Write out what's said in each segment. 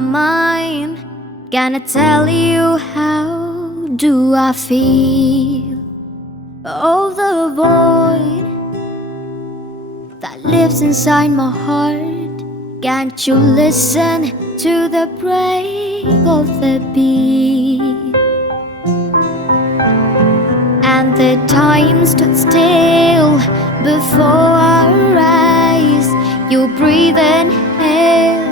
my mind. Gonna tell you how do I feel. Oh, the void that lives inside my heart. Can't you listen to the break of the beat? And the time stood still before our eyes. You breathe in heavily.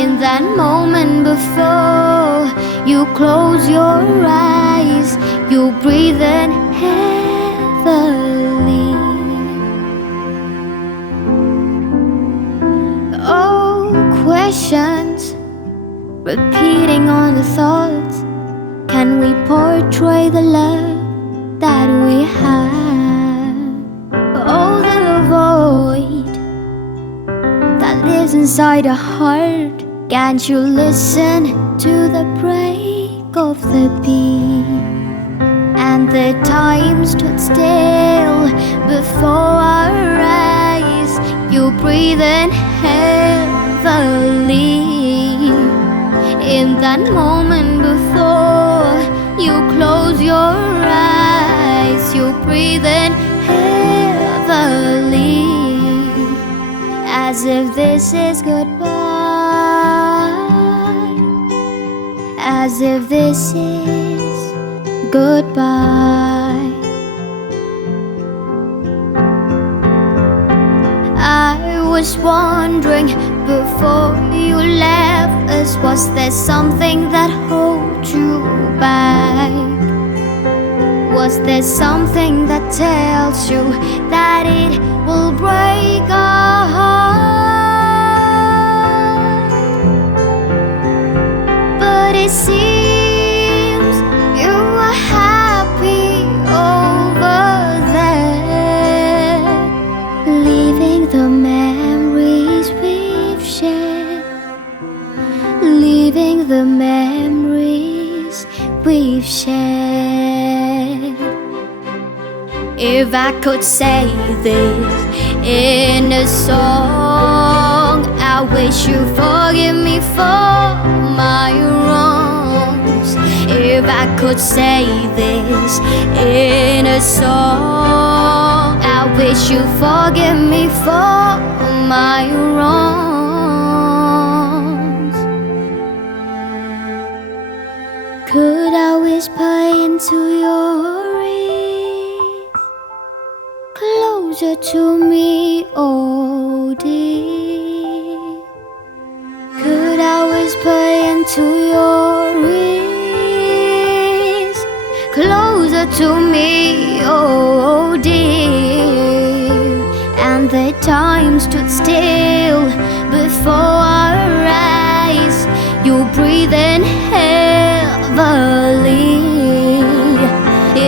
In that moment before you close your eyes, you breathe in heavily. Oh, questions repeating on the thoughts. Can we portray the love that we have? Oh, the void that lives inside a heart. Can't you listen to the break of the beat? And the time stood still before our eyes. You breathe in heavily. In that moment before you close your eyes, you breathe in heavily, as if this is goodbye, as if this is goodbye. I was wondering before you left us, was there something that holds you back? Was there something that tells you that it will break our heart? But it seems you are happy over there, leaving the memories we've shared, leaving the memories we've shared. If I could say this in a song, I wish you forgive me for my wrongs. If I could say this in a song, I wish you forgive me for my wrongs. Could I whisper into your ear, closer to me, oh dear? Could I whisper into your ears, closer to me, oh dear? And the time stood still before our eyes. You breathe in heavily.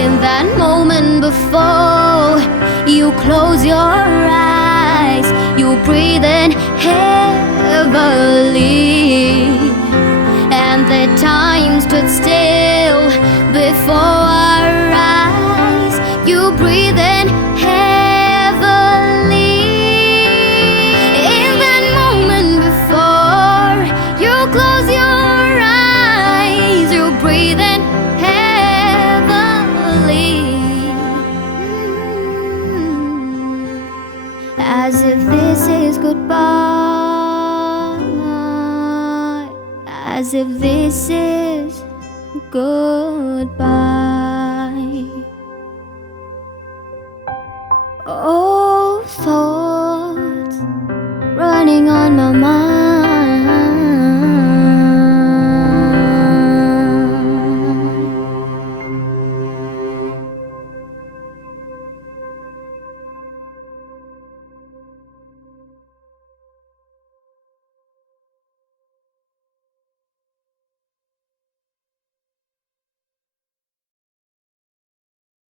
In that moment before you close your eyes, you breathe in heavily. And the time stood still before our eyes. You breathe in heavily. In that moment before you close your eyes, you breathe in heavily. As if this is goodbye, as if this is goodbye.